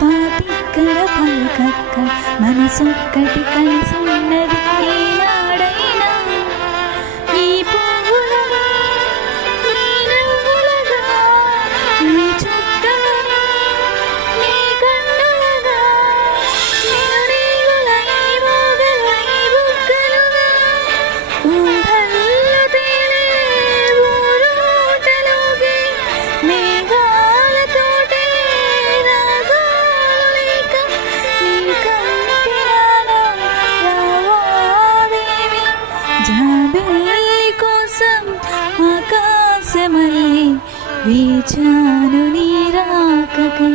పాతిక్కడ పలకక్క మనసొక్కటి కలిసున్నది ఈనాడైనా ఈ పువ్వులని నీ నవ్వులుగా నీ చుక్కలని నీ కన్నులుగా నేను నీవులై మోగలై బుగ్గలుగా ఊహల్లో తేలే ఊరోటలోకి మేఘాలతోటే రాగాలేక నీ కంపినాన రావాదేవి జాబిల్లి కోసం ఆకాశమల్లి వేచాను నీ రాకకై.